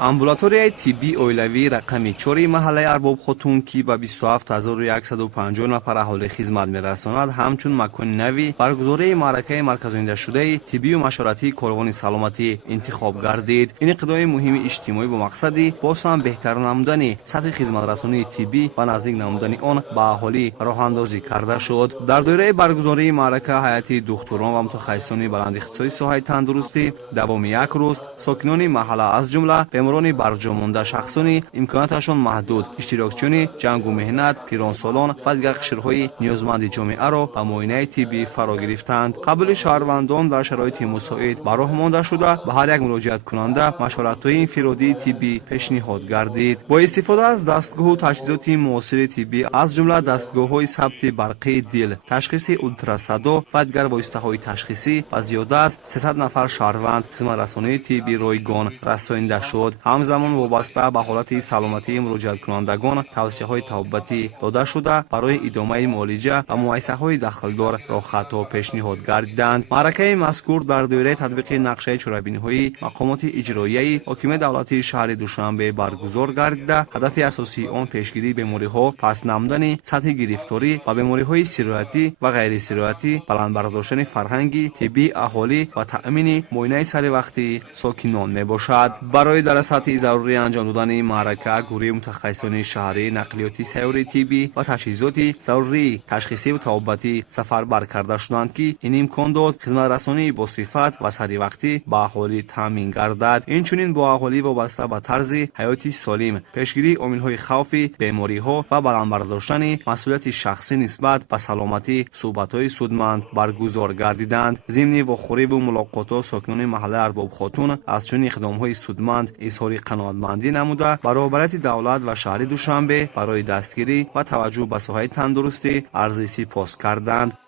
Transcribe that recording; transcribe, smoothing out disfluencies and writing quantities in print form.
амбулаторияи тиббии оилавии рақами 4 маҳаллаи Арбоб Хотун ки ба 27150 нафар аҳолӣ хизмат мерасонад, ҳамчун макони нави баргузории маъракаи марказоидашудаи тиббию машоратии корвони саломатӣ интихоб гардид. ин иқдоми муҳими иҷтимоӣ бо мақсади боз ҳам беҳтар намудани сатҳи хизматрасонии тиббӣ ва наздик намудани он ба аҳолӣ роҳандозӣ карда шуд. дар доираи баргузории маърака ҳайати духтурон ва мутахассисони баландихтисоси соҳаи тандурустӣ давоми як рӯз сокинони маҳалла аз ҷумла беморони барҷомонда, шахсони имконаташон маҳдуд, иштирокчиёни ҷангу меҳнат, пиронсолон ва дигар қишрҳои ниёзманди ҷомеаро ба муоинаи тиббӣ фаро гирифтанд. қабули шаҳрвандон дар шароити мусоид ба роҳ монда шуда ба ҳар як муроҷиаткунанда машоратҳои инфиродии тиббӣ пешниҳод гардид. бо истифода аз дастгоҳу таҷҳизоти муосири тиббӣ аз ҷумла дастгоҳҳои сабти барқии дил, ташхиси ултрасадо ва дигар воситаҳои ташхисӣ ба зиёда аз 300 нафар шаҳрванд хизматрасонии тиббӣ ройгон расонида шуд. ҳамзамон вобаста ба ҳолати саломатии муроҷиаткунандагон тавсияҳои табобатӣ дода шуда барои идомаи муолиҷа ва муассисаҳои дахлдор рохатҳо пешниҳод гардиданд. маъракаи мазкур дар доираи татбиқи нақшаи чорабиниҳои мақомоти иҷроияи ҳокимияти давлатии шаҳри Душанбе баргузор гардида, ҳадафи асосии он пешгирии бемориҳо, паст намудани сатҳи гирифторӣ ва бемориҳои сироятӣ ва ғайрисироятӣ, баландбардоштани фарҳанги тиббии аҳолӣ ва таъмини муоинаи саривақтии сокинон мебошад. барои дар сатҳи зарурӣ анҷом додани маърака гурӯҳи мутахассисони шаҳрӣ, нақлиёти сайёри тиббӣ ва таҷҳизоти зарурии ташхисиву табобатӣ сафарбар карда шуданд, ки ин имкон дод хизматрасонии босифат ва саривақтӣ ба аҳолӣ таъмин гардад. инчунин бо аҳолӣ вобаста ба тарзи ҳаёти солим, пешгирии омилҳои хавфи бемориҳо ва баландбардоштани масъулияти шахсӣ нисбат ба саломатӣ суҳбатҳои судманд баргузор гардиданд. зимни вохӯриву мулоқотҳо сокинони маҳаллаи Арбоб Хотун аз чунин иқдомҳои судманд изҳори қаноатмандӣ намуда ба роҳбарияти давлат ва шаҳри Душанбе барои дастгирӣ ва таваҷҷӯҳ ба соҳаи тандурустӣ арзи сипос карданд.